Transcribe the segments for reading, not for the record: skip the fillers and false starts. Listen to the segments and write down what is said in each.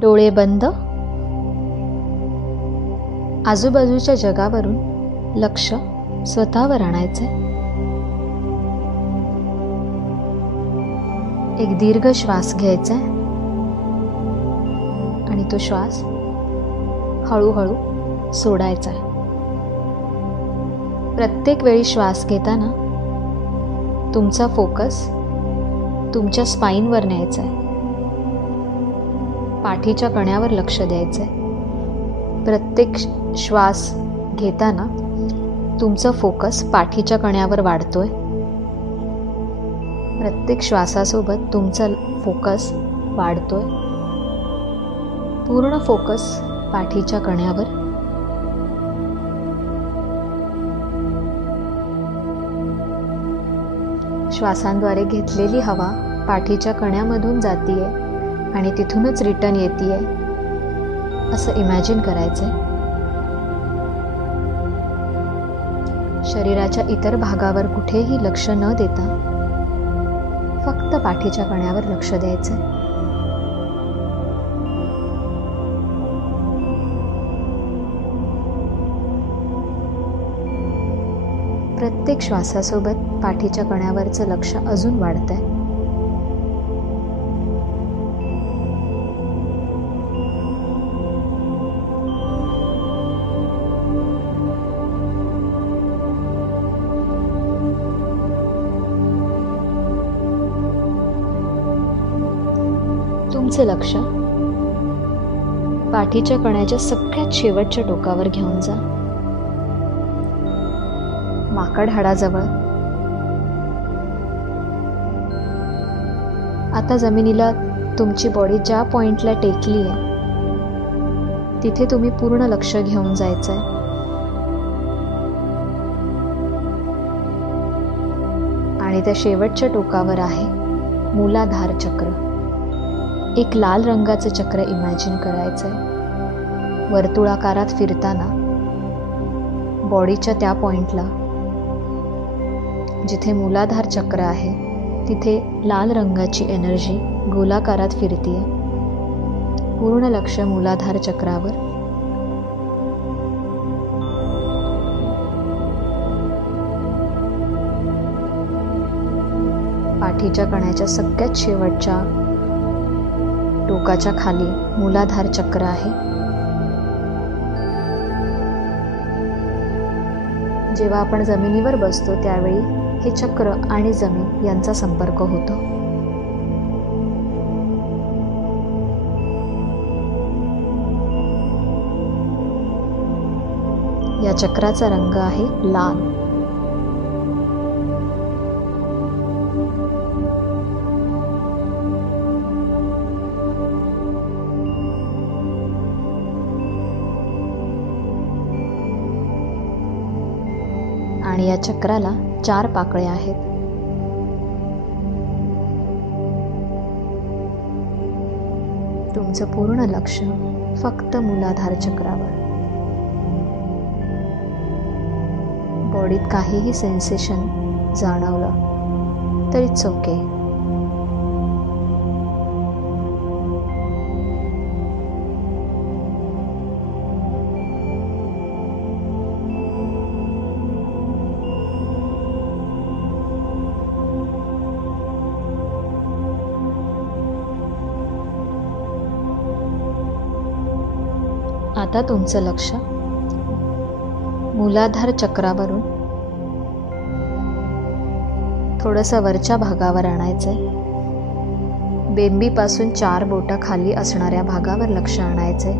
डोळे बंद. आजूबाजूच्या जगावरून लक्ष स्वतःवर आणायचे. एक दीर्घ श्वास घ्यायचा आणि तो श्वास हळूहळू सोडायचा. प्रत्येक वेळी श्वास घेताना तुमचा फोकस तुमच्या स्पाईनवर न्यायचा आहे. पाठीच्या कण्यावर लक्ष द्यायचं आहे. प्रत्येक श्वास घेताना तुमचा फोकस पाठीच्या कण्यावर वाढतोय. प्रत्येक श्वासासोबत तुमचा फोकस वाढतोय. पूर्ण फोकस पाठीच्या कण्यावर. श्वासांद्वारे घेतलेली हवा पाठीच्या कण्यामधून जातीये आणि तिथूनच रिटर्न येतीये असं इमॅजिन करायचंय. शरीराच्या इतर भागावर कुठेही लक्ष न देता फक्त पाठीच्या कण्यावर लक्ष द्यायचंय. प्रत्येक श्वासासोबत पाठीच्या कण्यावरचं लक्ष अजून वाढतंय. तुमचं लक्ष पाठीच्या कण्याच्या सगळ्यात शेवटच्या टोकावर घेऊन जा. माकड हाडाजवळ. आता जमिनीला तुमची बॉडी ज्या पॉइंटला टेकली आहे तिथे तुम्ही पूर्ण लक्ष घेऊन जायचंय. आणि त्या शेवटच्या टोकावर आहे मूलाधार चक्र. एक लाल रंगाचं चक्र इमॅजिन करायचंय. वर्तुळाकारात फिरताना बॉडीच्या त्या पॉइंटला जिथे मूलाधार चक्र आहे तिथे लाल रंगाची एनर्जी गोलाकारात फिरतीये. पूर्ण लक्ष मूलाधार चक्रावर. पाठीच्या कण्याच्या सगळ्यात शेवटच्या टोकाच्या खाली मूलाधार चक्र आहे. जेव्हा आपण जमिनीवर बसतो त्यावेळी हे चक्र आणि जमीन यांचा संपर्क होतो. या चक्राचा रंग आहे लाल. आणि या चक्राला 4 पाकळ्या आहेत. तुमचं पूर्ण लक्ष फक्त मूलाधार चक्रावर. बॉडीत काहीही सेन्सेशन जाणवलं तर इट्स ओके. आता तुमचं लक्ष मूलाधार चक्रावरून थोडंसं वरच्या भागावर आणायचंय. बेंबीपासून 4 बोटं खाली असणाऱ्या भागावर लक्ष आणायचंय.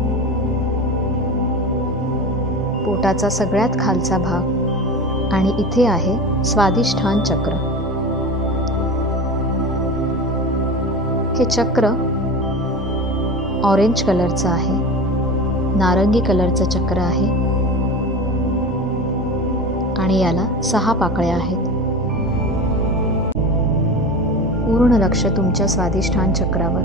पोटाचा सगळ्यात खालचा भाग आणि इथे आहे स्वादिष्ठान चक्र. हे चक्र ऑरेंज कलरचं आहे. नारंगी कलरचं चक्र आहे आणि याला 6 पाकळ्या आहेत. पूर्ण लक्ष तुमच्या स्वादिष्ठान चक्रावर.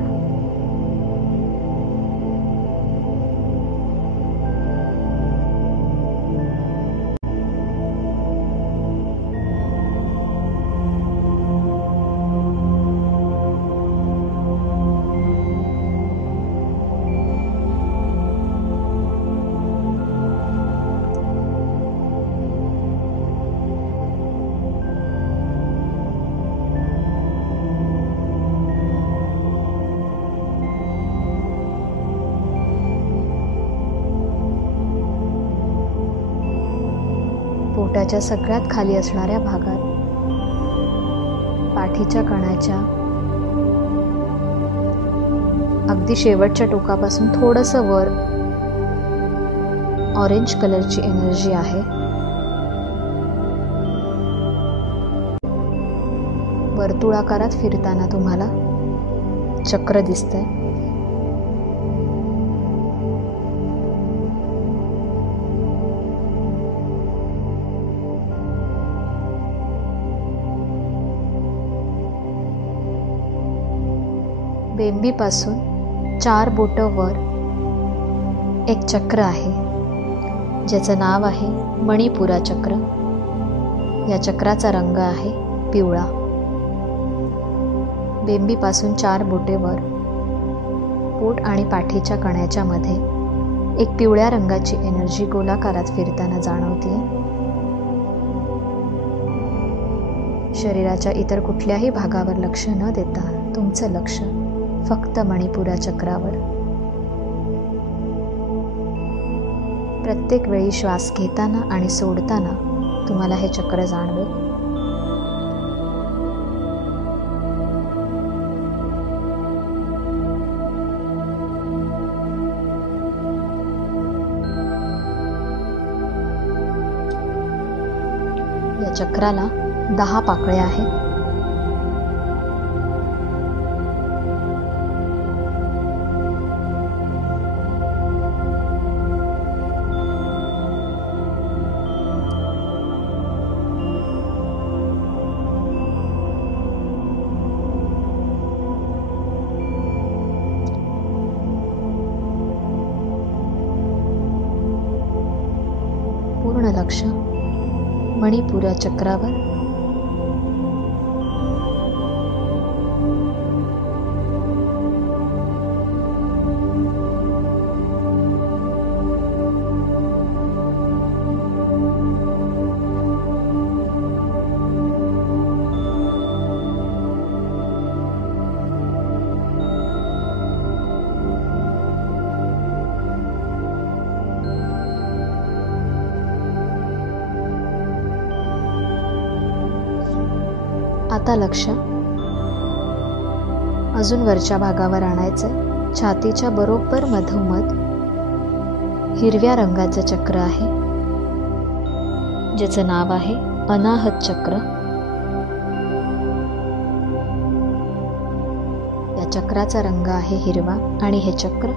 चक्राच्या सगळ्यात खाली असणाऱ्या भागात पाठीच्या कण्याच्या अगदी शेवटच्या टोकापासून थोडंसं वर ऑरेंज कलरची एनर्जी आहे. वर्तुळाकारात फिरताना तुम्हाला चक्र दिसतंय. बेंबीपासून 4 बोटं वर एक चक्र आहे, ज्याचं नाव आहे मणिपुरा चक्र. या चक्राचा रंग आहे पिवळा. बेंबीपासून 4 बोटे वर पोट आणि पाठीच्या कण्याच्या मध्ये एक पिवळ्या रंगाची एनर्जी गोलाकारात फिरताना जाणवते. शरीराच्या इतर कुठल्याही भागावर लक्ष न देता तुमचं लक्ष फक्त मणिपुरा चक्रावर. प्रत्येक वेळी श्वास घेताना आणि सोडताना तुम्हाला हे चक्र जाणवेल. या चक्राला 10 पाकळ्या आहेत. पूर्ण लक्ष मणिपुरा चक्रावर. आता लक्ष अजून वरच्या भागावर आणायचं. छातीच्या बरोबर मधोमध हिरव्या रंगाचं चक्र आहे, ज्याचं नाव आहे अनाहत चक्र. या चक्राचा रंग आहे हिरवा आणि हे चक्र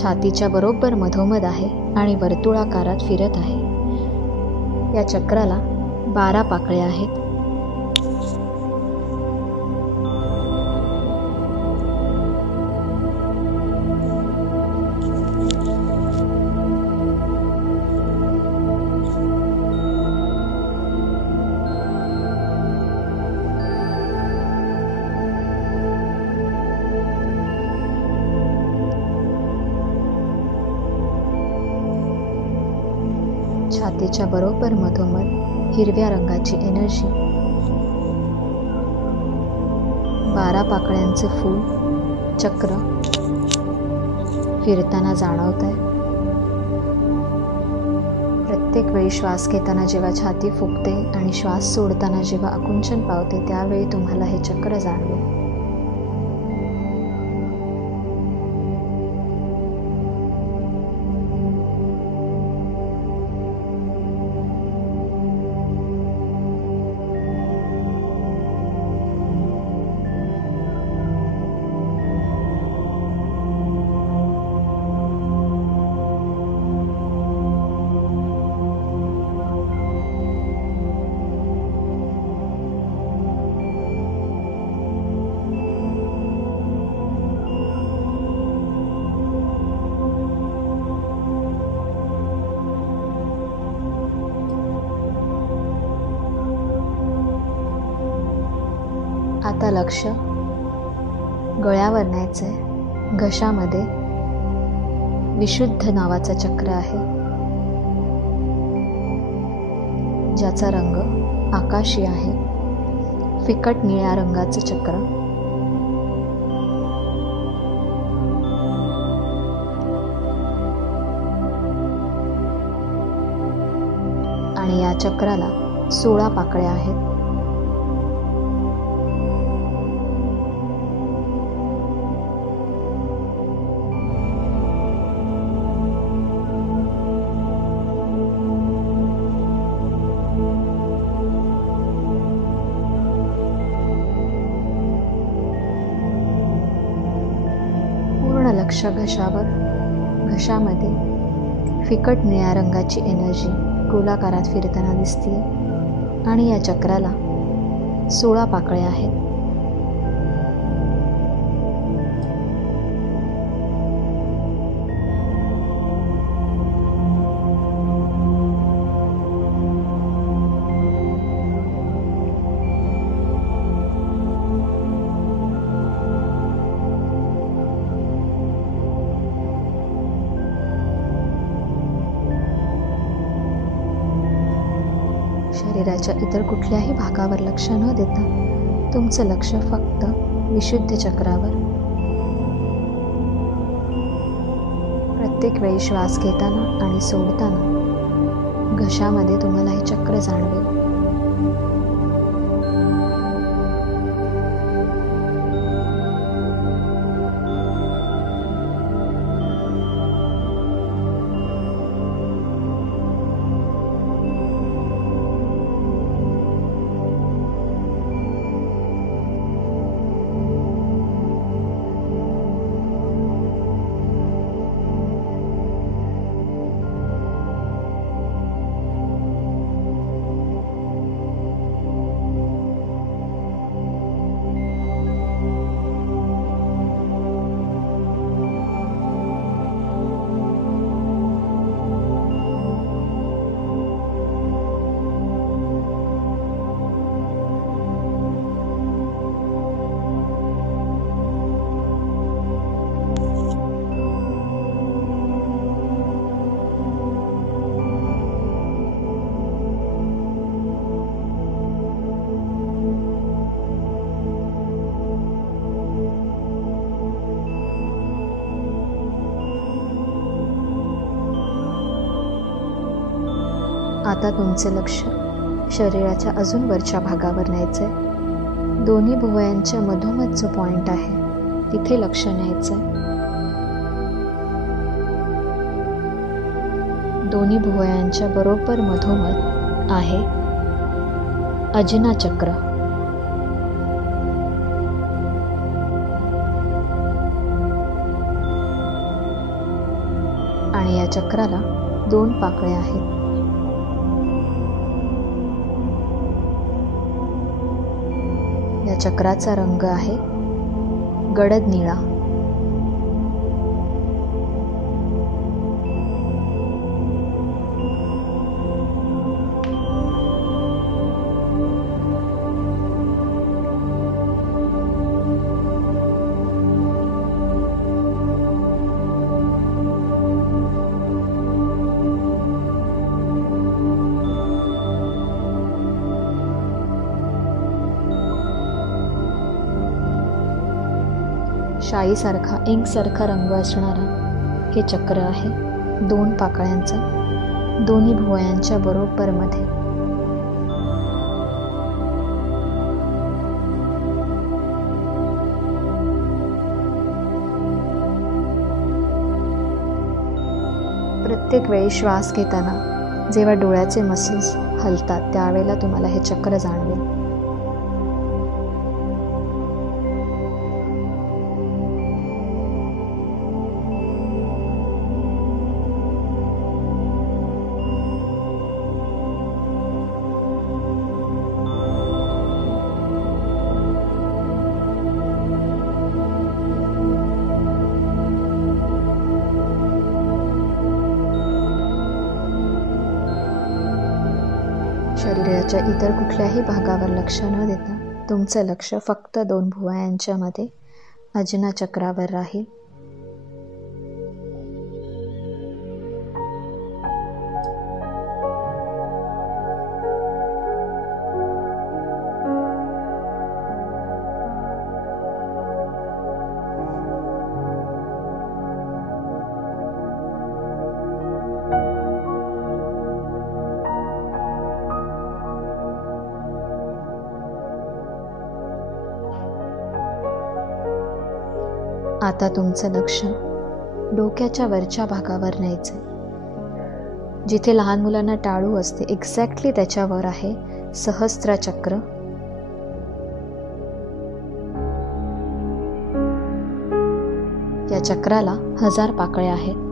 छातीच्या बरोबर मधोमध आहे आणि वर्तुळाकारात फिरत आहे. या चक्राला 12 पाकळ्या आहेत. छातीच्या बरोबर मधोमध हिरव्या रंगाची एनर्जी 12 पाकळ्यांचे फूल चक्र फिरताना जाणवत आहे. प्रत्येक वेळी श्वास घेताना जेव्हा छाती फुगते आणि श्वास सोडताना जेव्हा आकुंचन पावते त्यावेळी तुम्हाला हे चक्र जाणवेल. आता लक्ष गळ्यावर न्यायचंय. घशामध्ये विशुद्ध नावाचं चक्र आहे, ज्याचा रंग आकाशी आहे. फिकट निळ्या रंगाचं चक्र आणि या चक्राला 16 पाकळ्या आहेत. पूर्ण लक्ष घशामध्ये फिकट निळ्या रंगाची एनर्जी गोलाकारात फिरताना दिसते आणि या चक्राला 16 पाकळ्या आहेत. शरीराच्या इतर कुठल्याही भागावर लक्ष न देता तुमचं लक्ष फक्त विशुद्ध चक्रावर. प्रत्येक वेळी श्वास घेताना आणि सोडताना घशामध्ये तुम्हाला हे चक्र जाणवेल. आता तुमचे लक्ष शरीराच्या अजून वरच्या भागावर न्यायचंय. दोन्ही भुवयांच्या मधोमध जो पॉइंट आहे तिथे लक्ष न्यायचंय. दोन्ही भुवयांच्या बरोबर मधोमध आहे अजना चक्र. आणि या चक्राला 2 पाकळ्या आहेत. या चक्राचा रंग आहे गडद निळा. शाईसारखा इंकसारखा रंग असणारा हे चक्र आहे 2 पाकळ्यांचं, दोन्ही भुवयांच्या बरोबर मध्ये. प्रत्येक वेळी श्वास घेताना जेव्हा डोळ्याचे मसल्स हलतात त्यावेळेला तुम्हाला हे चक्र जाणवेल. शरीराच्या इतर कुठल्याही भागावर लक्ष न देता तुमचं लक्ष फक्त 2 भुवयांच्या मध्ये अजना चक्रावर राहील. आता तुमचं लक्ष डोक्याच्या वरच्या भागावर न्यायचं. जिथे लहान मुलांना टाळू असते एक्झॅक्टली त्याच्यावर आहे सहस्त्र चक्र. या चक्राला 1000 पाकळ्या आहेत.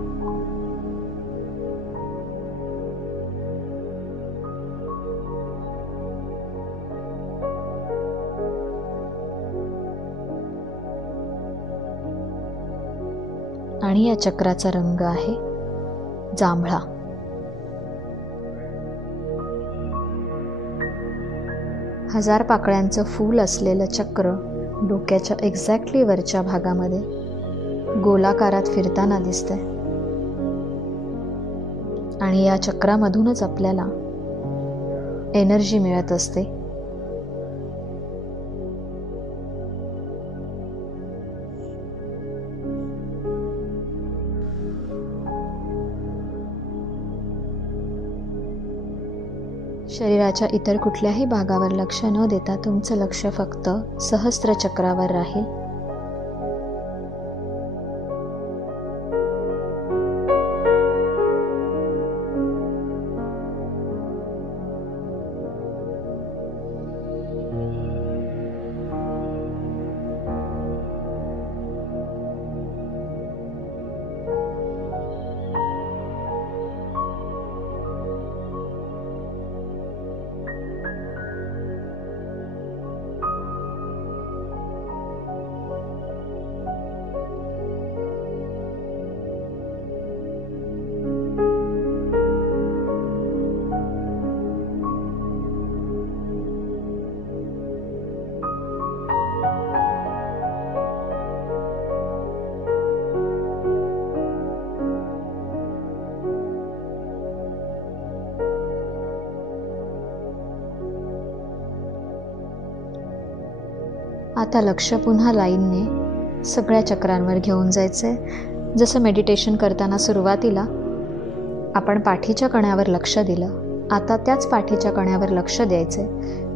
आणि या चक्राचा रंग आहे जांभळा. हजार पाकळ्यांचं फूल असलेलं चक्र डोक्याच्या एक्झॅक्टली वरच्या भागामध्ये गोलाकारात फिरताना दिसतंय. आणि या चक्रामधूनच आपल्याला एनर्जी मिळत असते. शरीराच्या इतर कुठल्याही भागावर लक्ष न देता तुमचं लक्ष फक्त सहस्त्र चक्रावर राहील. आता लक्ष पुन्हा लाईनने सगळ्या चक्रांवर घेऊन जायचंय. जसं मेडिटेशन करताना सुरुवातीला आपण पाठीच्या कण्यावर लक्ष दिलं, आता त्याच पाठीच्या कण्यावर लक्ष द्यायचंय,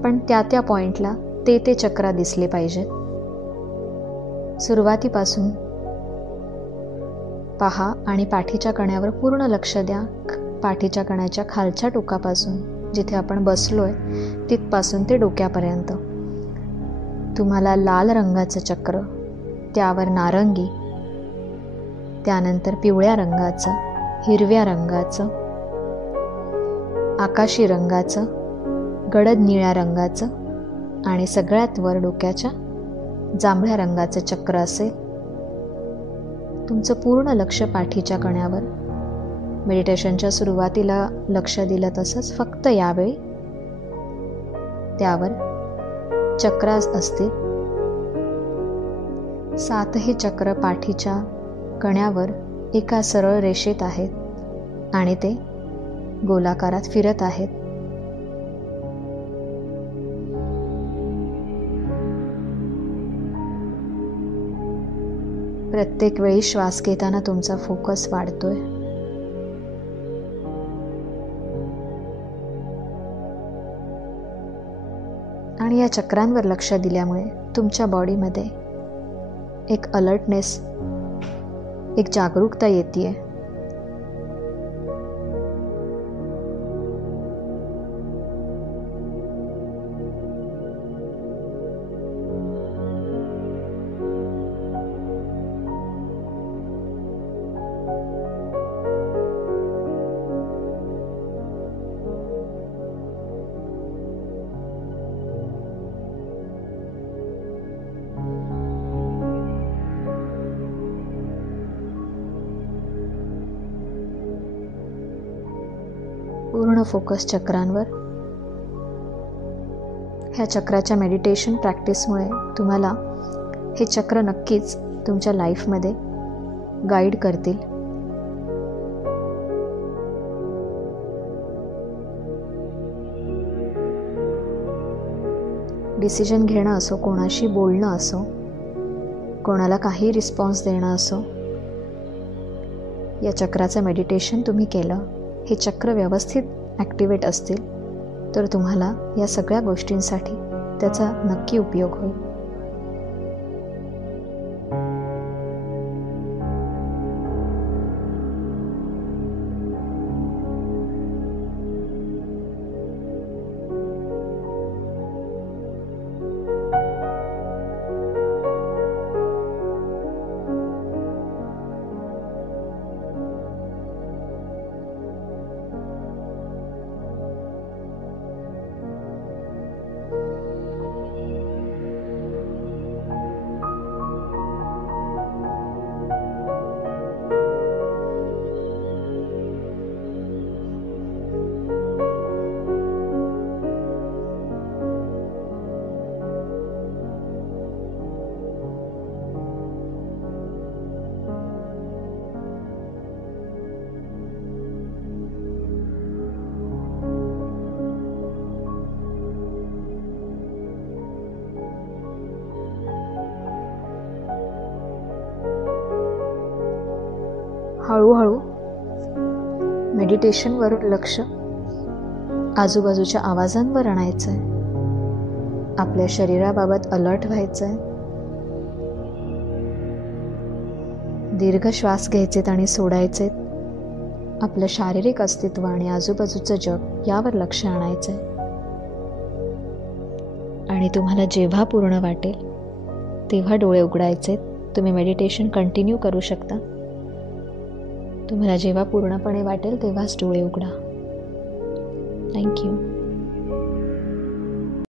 पण त्या पॉइंटला ते चक्र दिसले पाहिजेत. सुरुवातीपासून पहा आणि पाठीच्या कण्यावर पूर्ण लक्ष द्या. पाठीच्या कण्याच्या खालच्या टोकापासून जिथे आपण बसलोय तिथपासून ते डोक्यापर्यंत तुम्हाला लाल रंगाचं चक्र, त्यावर नारंगी, त्यानंतर पिवळ्या रंगाचं, हिरव्या रंगाचं, आकाशी रंगाचं, गडद निळ्या रंगाचं आणि सगळ्यात वर डोक्याच्या जांभळ्या रंगाचं चक्र असेल. तुमचं पूर्ण लक्ष पाठीच्या कण्यावर. मेडिटेशनच्या सुरुवातीला लक्ष दिलं तसंच फक्त यावेळी त्यावर चक्रास असतील. 7ही चक्र पाठीच्या कण्यावर एका सरळ रेषेत आहेत आणि ते गोलाकारात फिरत आहेत. प्रत्येक वेळी श्वास घेताना तुमचा फोकस वाढतोय. आणि या चक्रांवर लक्ष दिल्यामुळे तुमच्या बॉडीमध्ये एक अलर्टनेस, एक जागरूकता येते. पूर्ण फोकस चक्रांवर. ह्या चक्राच्या मेडिटेशन प्रॅक्टिसमुळे तुम्हाला हे चक्र नक्कीच तुमच्या लाईफमध्ये गाईड करतील. डिसिजन घेणं असो, कोणाशी बोलणं असो, कोणाला काही रिस्पॉन्स देणं असो, या चक्राचं मेडिटेशन तुम्ही केलं, हे चक्र व्यवस्थित ॲक्टिवेट असतील तर तुम्हाला या सगळ्या गोष्टींसाठी त्याचा नक्की उपयोग होईल. हळूहळू मेडिटेशनवरून लक्ष आजूबाजूच्या आवाजांवर आणायचं आहे. आपल्या शरीराबाबत अलर्ट व्हायचं आहे. दीर्घ श्वास घ्यायचेत आणि सोडायचेत. आपलं शारीरिक अस्तित्व आणि आजूबाजूचं जग यावर लक्ष आणायचं आहे. आणि तुम्हाला जेव्हा पूर्ण वाटेल तेव्हा डोळे उघडायचेत. तुम्ही मेडिटेशन कंटिन्यू करू शकता. तुम्हाला जेव्हा पूर्णपणे वाटेल तेव्हाच डोळे उघडा. थँक्यू.